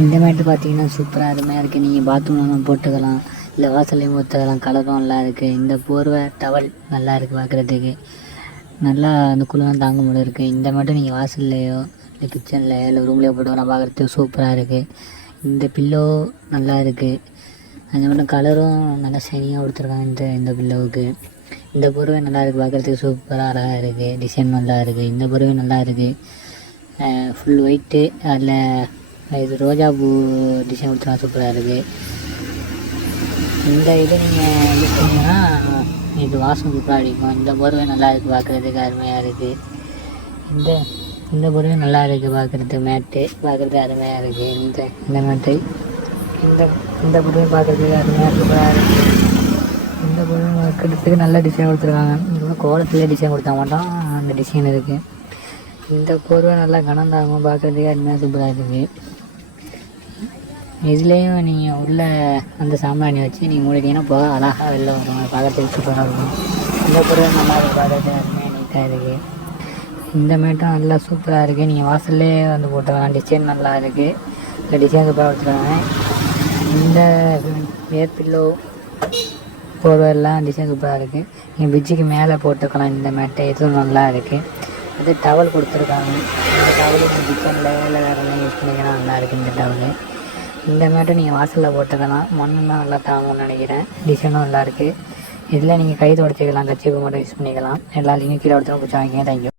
இந்த மேட்டு பார்த்தீங்கன்னா சூப்பராக அருமையாக இருக்குது. நீங்கள் பாத்ரூம்லாம் போட்டுக்கலாம், இல்லை வாசல்லையும் ஊற்றலாம். கலரும் நல்லா இருக்குது. இந்த போர்வை டவல் நல்லா இருக்குது பார்க்குறதுக்கு. நல்லா அந்த குளிர்லாம் தாங்க முடியும் இருக்குது. இந்த மேட்டும் நீங்கள் வாசல்லையோ இல்லை கிச்சன்லையோ இல்லை ரூம்லேயோ போட்டுக்கலாம், பார்க்குறதுக்கு சூப்பராக இருக்குது. இந்த பில்லோ நல்லா இருக்குது. அந்த மட்டும் கலரும் நல்லா ஷைனியாக கொடுத்துருக்காங்க இந்த பில்லோவுக்கு. இந்த போர்வை நல்லா இருக்குது, பார்க்குறதுக்கு சூப்பராக அழகாக இருக்குது. டிசைன் நல்லா இருக்குது. இந்த போர்வை நல்லா இருக்குது. ஃபுல் ஒயிட்டு, அதில் இது ரோஜா பூ டிசைன் கொடுத்துருக்காங்க, சூப்பராக இருக்குது. இந்த இது நீங்கள் யூஸ் பண்ணிங்கன்னா இது வாசம் சூப்பராக அடிக்கும். இந்த போர்வை நல்லா இருக்குது, பார்க்குறதுக்கு அருமையாக இருக்குது. இந்த போர்வை நல்லா இருக்குது பார்க்குறதுக்கு. மேட்டு பார்க்குறதுக்கு அருமையாக இருக்குது. இந்த மேட்டு இந்த போர்வை பார்க்குறதுக்கு அருமையாக சூப்பராக இருக்குது. இந்த போர்வை பார்க்குறதுக்கு நல்ல டிசைன் கொடுத்துருக்காங்க. இந்த கோலத்துலேயே டிசைன் கொடுத்தா மாட்டோம், அந்த டிசைன் இருக்குது. இந்த போர்வை நல்லா கனந்தாகும், பார்க்குறதுக்கு அருமையாக சூப்பராக இருக்குது. இதுலேயும் நீங்கள் உள்ள அந்த சாம்பிராணி வச்சு நீங்கள் மூடிட்டீங்கன்னா போக அழகாக வெளில வரும், பார்க்குறதுக்கு சூப்பராக இருக்கும். இந்த பொருள் நல்லா இருக்குது, பார்க்குறதுக்கு அருமையாக நீட்டாக இருக்குது. இந்த மேட்டும் நல்லா சூப்பராக இருக்குது. நீங்கள் வாசல்லே வந்து போட்டுக்கலாம். டிசைன் நல்லா இருக்குது. இந்த டிசைன் சூப்பராக கொடுத்துருக்காங்க. இந்த வேர்பில்லோ போர்வெல்லாம் டிசைன் சூப்பராக இருக்குது. நீங்கள் பிரிட்ஜுக்கு மேலே போட்டுக்கலாம் இந்த மேட்டை. இதுவும் நல்லா இருக்குது. அது டவல் கொடுத்துருக்காங்க. இந்த டவல் கிச்சனில் இல்லை வேறு யூஸ் பண்ணிங்கன்னா நல்லா இருக்குது இந்த டவலு. இந்த மேட்டும் நீங்கள் வாசலில் போட்டுக்கலாம். மண்ணுலாம் நல்லா தாங்கும்னு நினைக்கிறேன். டிசைனும் நல்லா இருக்குது. இதில் நீங்கள் கை துடைச்சிக்கலாம், கச்சிப்பு மட்டும் யூஸ் பண்ணிக்கலாம். எல்லா லிங்கும் கீழே எடுத்து பிடிச்சி வாங்கிங்க. தேங்க்யூ.